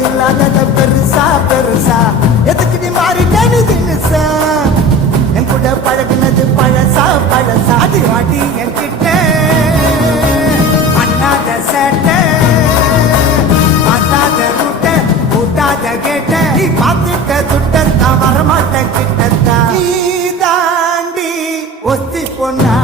இல்லாதத பெருசா பெருசா எதுக்கு நீ மாறிட்டேன்னு தினுசா என் கூட பழகுனது பழசா பழசா அது வாட்டி என்கிட்ட பண்ணாத சேட்டை பார்த்தாத ரூட்ட கூட்டாத கேட்ட நீ பார்த்துட்ட துட்டத்தான் வரமாட்ட கிட்டத்தான் நீ தாண்டி ஒத்தி பொண்ணா